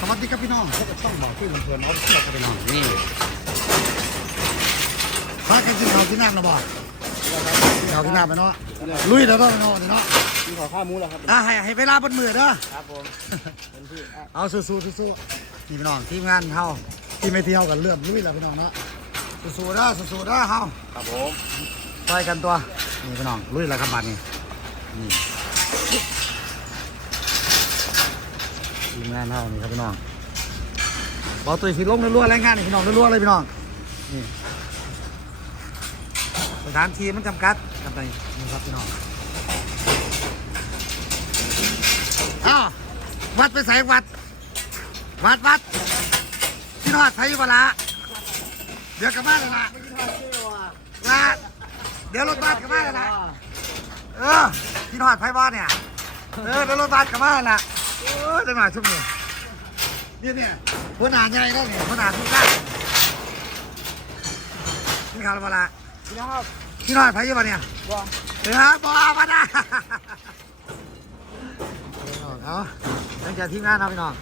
สวัสดีครับพี่น้องพบกับช่องบอกที่ลำเพลินเอาเที่ยวกันไปน้องนี่พากันกินข้าวกินน้ำนะบ่กินข้าวกินน้ำไปเนาะลุยแล้วเนาะเนาะเนาะมีขอข้าวหมูแล้วครับอะให้ให้เวลาบนมือเด้อครับผมเป็นที่อะเอาสู้ๆสู้ๆนี่พี่น้องทีมงานเฮาที่ไม่เที่ยวกันเริ่มลุยแล้วพี่น้องเนาะสู้ๆเด้อสู้ๆเด้อเฮาครับผมช่วยกันตัวนี่พี่น้องลุยแล้วครับบัดนี้นี่ ทีมงานเฮานี่ครับพี่น้องบอกตัวสิลงรั่วๆรายงานนี่พี่น้องรั่วๆเลยพี่น้องนี่สถานที่มันจำกัดกันไปนี่ครับพี่น้องอ้าววัดไปใส่วัด วัดวัดพี่นอดไทยบละเดี๋ยวกลับบ้านเลยละละเดี๋ยวรถบัสกลับบ้านเลยละเออพี่นอดไทยบ้านเนี่ยเออเดี๋ยวรถบัสกลับบ้านละ เออจังหวะช่วงนี้เนี่ยเนี่ยหัวหน้าใหญ่แล้วเนี่ยหัวหน้าทุกท่านนี่ข่าวอะไรละพี่น้องครับพี่นอดไทยบ้านเนี่ยบ่เดี๋ยวครับบอกมาได้เอาตั้งใจทีมงานนะพี่น้อง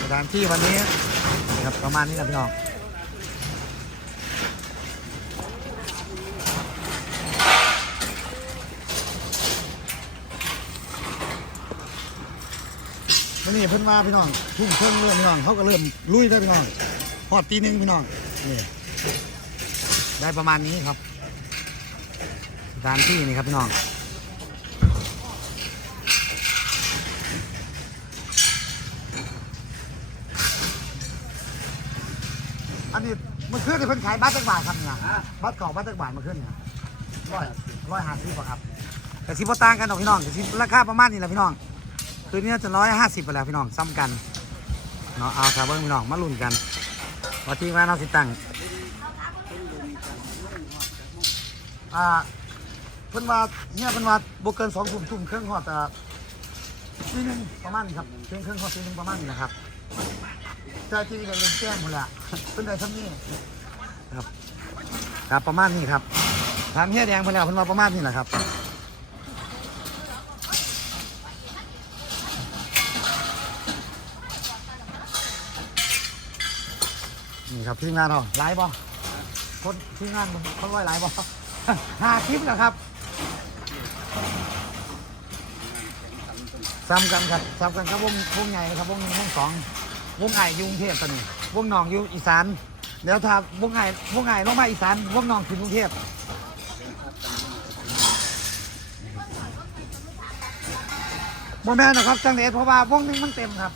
สถานที่วันนี้นะครับประมาณนี้นะพี่น้อง วันนี้เพิ่นมาพี่น้องทุ่งเพิ่งเริ่มพี่น้องเขาก็เริ่มลุยได้พี่น้องพอดตีหนึงพี่น้องนี่ได้ประมาณนี้ครับสถานที่นี่ครับพี่น้องอันนี้เมื่อคืนที่เพิ่นขายบัตรจักบาทครับเนี่ยบัตรเก่าบัตรจักบาทมื่อคืนเนี่ยร้อยร้อยห้าสิบครับแต่สิบ่ต่างกันหรอกพี่น้องแต่สิราคาประมาณนี้แหละพี่น้อง คืนนี้จะร้อยห้าสิบไปแล้วพี่น้องซ้ำกันเนาะเอาครับเบิ้งพี่น้องมาลุ้นกันว่าที่ว่าเราสิตังอ่าเพิ่นว่าเนี่ยเพิ่นว่าบ่เกินสองทุ่มทุ่มครึ่องฮอดแต่ทีหนึงประมาณนี้ครับเที่ยงเครึ่องฮอดทีหนึงประมาณนี้นะครับใจที่นี่ก็เล่นแก้มหมดแหละเพิ่นได้ทำนี่ครับครับประมาณนี้ครับทางเฮียแดงเพิ่นแล้วเพิ่นว่าประมาณนี้แหละครับ ครับทีมงานเราไลฟ์บ่คนทีมงานคนร้อยไลฟ์บ่ห้าคลิปแล้วครับซ้ำกันครับซ้ำกันครับวงวงใหญ่นครับวงหนึ่งวงสองวงไห่ยุงเทพตอนนี้วงหนองอยู่อีสานเดี๋ยวถ้าวงไห่วงไห่ลงมาอีสานวงหนองถึงกรุงเทพโมแมนนะครับจังเดชเพราะว่าวงหนึงมันเต็มครับ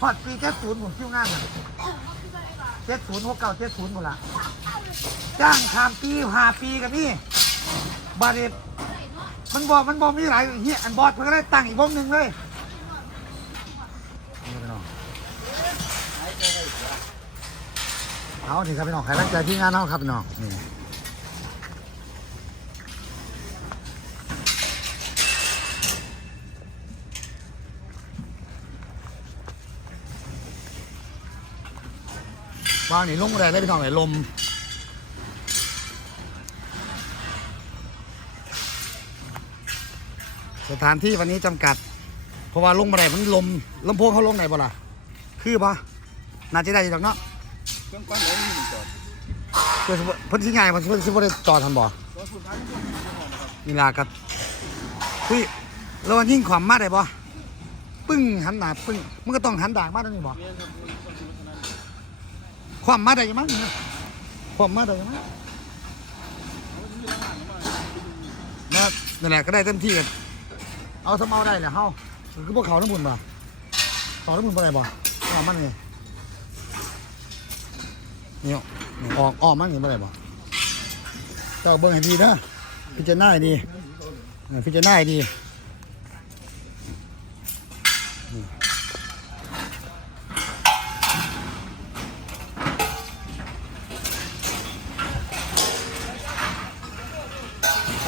ฮอดปีเจ็ดศูนย์ผมคิวงาน เจ็ดศูนย์หกเก้าเจ็ดศูนย์หมดละจ้างข้ามปีห้าปีกับนี่บาดเจ็บมันบอมันบอกมีหลายเฮียอันบอดเพิ่งได้ตั้งอีกวงหนึ่งเลยเอาทีครับพี่น้องใครรักใจที่งานเองครับพี่น้องนี่ วางนี่ลงแรงได้พี่น้องไหนลมสถานที่วันนี้จำกัด เพราะว่าลงมาไหนมันลมลำโพงเขาลงไหนบ่ล่ะ คือปะน่าจะได้อยู่ดอกเนาะเครื่องก้อนไหนมีหนึ่งจอดเพื่อสิบ่เพิ่นสิง่ายมันเพิ่นสิบ่ได้จอดทันบ่ตัวสุดท้ายมันก็มีห้องนะครับนี่ล่ะครับคุยแล้วมันยิ่งขวามมาได้บ่ปึ้งหันหน้าปึ้งมันก็ต้องหันด่างมาตรงนี้บ่เนี่ยครับ ความมาได้ยังมั้งนี่ขวามมาได้ยังมั้งนะนั่นแหละก็ได้เต็มที่กันเอาสมเอาได้แหละเฮาคือพวกเขาทั้งหมดบ่เขาทั้งหมดบ่ได้บ่เอามันนี่นี่นี่ออกออกมั่งนี่เมื่อไรบ่เจ้าเบิ่งให้ดีนะพิจารณาดีพิจารณาดี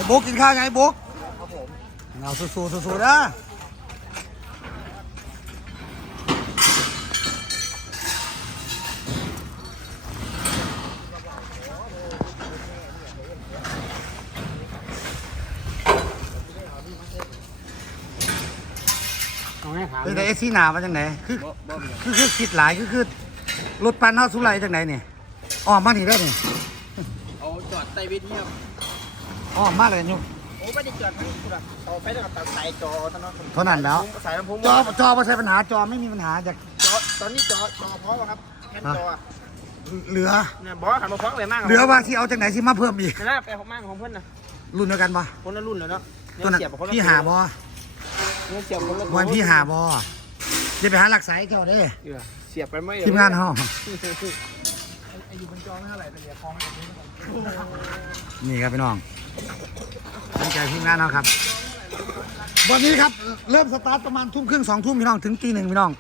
บุ๊กกินข้าวไงไอ้บุ๊กครับผมเอาสู้ๆสู้ๆนะเอาให้ถามเป็นแต่เอซี่หนามาจากไหนคือบ่บ่มีคือคือคิดหลายคือคือรถปันเฮาสุไรจากไหนเนี่ยอ้อมมานี่ได้นี่เอาจอดใต้เวทีครับ อ้อมมาเลยนุโอ้ไม่ได้จอดทั้งแบบต่อไฟแล้วก็ตัดสายจอตอนนั้นเท่านั้นแล้ว สายลำโพงจอจอไม่ใช่ปัญหาจอไม่มีปัญหาจากจอตอนนี้จอจอพร้อมครับแค่จอเหลือเนี่ยบอกว่าขันมาพร้อมเลยมากเหลือว่าที่เอาจากไหนที่มาเพิ่มอีกนะไปของมากของเพื่อนนะรุ่นเดียวกันปะคนละรุ่นเลยเนาะตัวนั้นเสียบคนละพี่หาบอเนี่ยเสียบคนละวันพี่หาบอจะไปหาหลักสายเจ้าเด้เสียบไปไม่ทีมงานเฮาอยู่บนจอไม่เท่าไหร่แต่เดี๋ยวคล้องนี่ครับพี่น้องตั้งใจทีมงานเฮาครับ วันนี้ครับเริ่มสตาร์ทประมาณทุ่มครึ่งสองทุ่มพี่น้องถึงตีหนึ่งพี่น้อง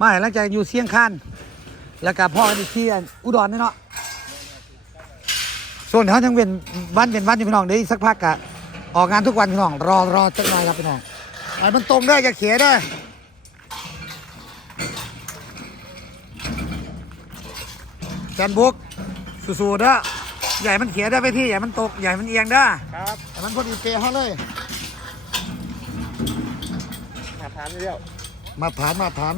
มาหลังจากอยู่เชียงคานแล้วก็พ่อกันอีกที่อุดรนี่เนาะส่วนเขายังเป็นวันเป็นวันอยู่พี่น้องเดี๋ยวสักพักกะออกงานทุกวันพี่น้อง รอรอจักหน่อยครับพี่น้องไอ้มันตรงได้ออย่าเขียได้ จันบุกสู้ๆเด้อใหญ่มันเขียได้ไปที่ใหญ่มันตกใหญ่มันเอียงเด้อครับแต่มันพอดีเปย์เขาเลย มาทานเรื่อยมาฐานมาฐาน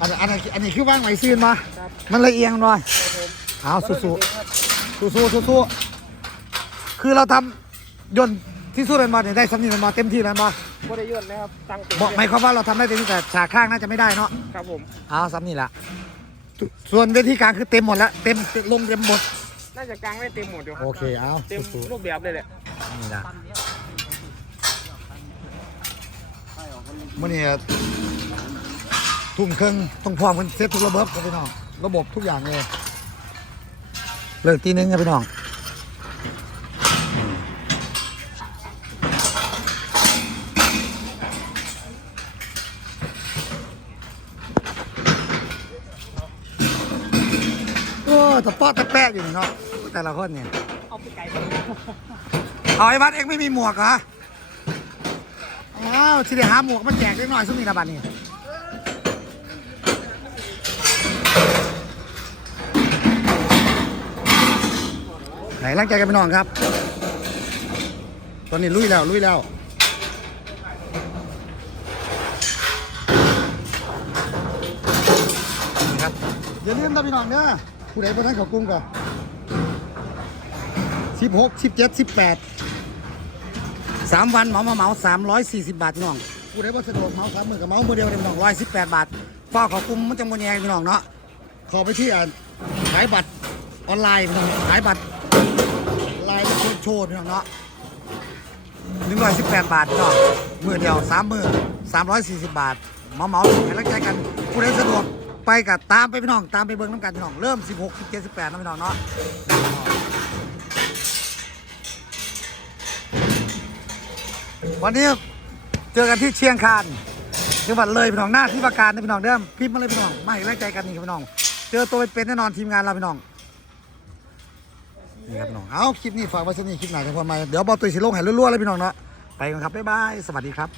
อันอันนี้อันนี้คือว่างไหมซีนมาครับมันละเอียงหน่อยครับผมเอาสู้สู้สู้สู้สู้สู้คือเราทำย่นที่สุดเลยมาเนี่ยได้สำนีเลยมาเต็มที่แล้วมาไม่ได้ยื่นนะครับ ตั้งเต็มบอกหมายความว่าเราทำได้เต็มที่แต่ฉากข้างน่าจะไม่ได้เนาะครับผม เอาสำนีละ ส่วนเวทีกลางคือเต็มหมดแล้วเต็มลงเต็มหมด น่าจะกลางไม่เต็มหมดอยู่โอเคเอาเต็มสู้รูปแบบเลยแหละๆนี่ละมื่อนี้ทุ่มครึ่งต้องพร้อมกันเซตทุกระบบครับพี่น้องระบบทุกอย่างเลยเลิกตีหนึงครับพี่น้อง โอ้ตะเปาะตะแปะอยู่นี่เนาะแต่ละคนเนี่ยเอาไปไกลเอาไอ้บัดเองไม่มีหมวกเหรออ้าวที่ได้หาหมวกมาแจกเล็กน้อยสุดนี่นะบัดนี้ไหนร่างใจกันไปนอนครับ ตอนนี้ลุยแล้วลุยแล้วนี่ครับอย่าลืมนะพี่น้องเด้อผู้ใดบนนั้นเขากรุ้งก่อน สิบหกสิบเจ็ดสิบแปดสามวันเหมามาเหมาสามร้อยสี่สิบบาทพี่น้องผู้ใดบ่สะดวกเหมาสามมือกับเหมามือเดียวเลยพี่น้องร้อยสิบแปดบาทฝ้ากเขากรุ้งมันจะมวนแยงพี่น้องเนาะขอไปที่อ่าขายบัตรออนไลน์พี่น้องขายบัตรไลน์โชว์โชว์พี่น้องเนาะหนึ่งร้อยสิบแปดบาทพี่น้องมือเดียวสามมือสามร้อยสี่สิบบาทเหมาเหมาให้รักใจกันผู้ใดสะดวกไปกับตามไปพี่น้องตามไปเบิ้งน้ำกันพี่น้องเริ่ม16 17 18นะพี่น้องเนาะ วันนี้เจอกันที่เชียงคานจังหวัดเลยพี่น้องหน้าที่ประการนะพี่น้องเดิมพิมพ์มาเลยพี่น้องมาให้แรงใจกันนี่พี่น้อง เจอตัวเป็นแน่นอนทีมงานเราพี่น้องนี่ครับพี่น้องเอาคลิปนี้ฝากไว้สักนี้คลิปไหนจะพอมาเดี๋ยวบอลตุยสิลงให้รั่วๆเลยพี่น้องเนาะไปกันครับบ๊ายบายสวัสดีครับ